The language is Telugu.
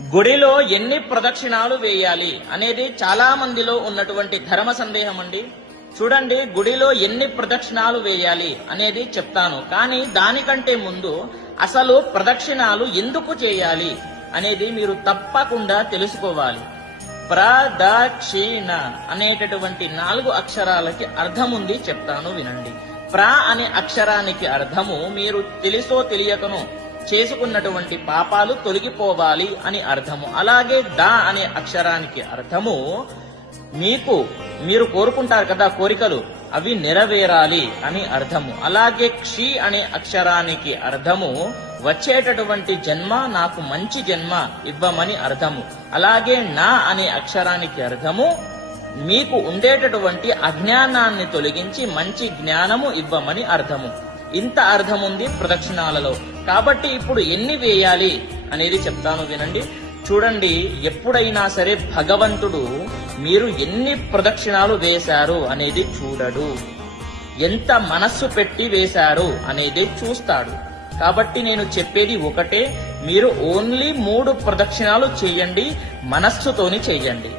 గుడిలో ఎన్ని ప్రదక్షిణాలు వేయాలి అనేది చాలా మందిలో ఉన్నటువంటి ధర్మ సందేహం అండి. చూడండి గుడిలో ఎన్ని ప్రదక్షిణాలు వేయాలి అనేది చెప్తాను. కానీ దానికంటే ముందు అసలు ప్రదక్షిణాలు ఎందుకు చేయాలి అనేది మీరు తప్పకుండా తెలుసుకోవాలి. ప్రదక్షిణ అనేటటువంటి నాలుగు అక్షరాలకి అర్థం ఉంది చెప్తాను వినండి. ప్ర అనే అక్షరానికి అర్థము మీరు తెలుసో తెలియకను. చేసుకున్నటువంటి పాపాలు తొలగిపోవాలి అని అర్థము. అలాగే దా అనే అక్షరానికి అర్థము మీకు మీరు కోరుకుంటారు కదా కోరికలు అవి నెరవేరాలి అని అర్థము. అలాగే క్షి అనే అక్షరానికి అర్థము వచ్చేటటువంటి జన్మ నాకు మంచి జన్మ ఇవ్వమని అర్థము. అలాగే నా అనే అక్షరానికి అర్థము మీకు ఉండేటటువంటి అజ్ఞానాన్ని తొలగించి మంచి జ్ఞానము ఇవ్వమని అర్థము. ఇంత అర్థం ఉంది ప్రదక్షిణాలలో. కాబట్టి ఇప్పుడు ఎన్ని వేయాలి అనేది చెప్తాను వినండి. చూడండి ఎప్పుడైనా సరే భగవంతుడు మీరు ఎన్ని ప్రదక్షిణాలు వేశారు అనేది చూడడు. ఎంత మనస్సు పెట్టి వేశారు అనేది చూస్తాడు. కాబట్టి నేను చెప్పేది ఒకటే మీరు ఓన్లీ మూడు ప్రదక్షిణాలు చేయండి మనస్సుతోని చేయండి.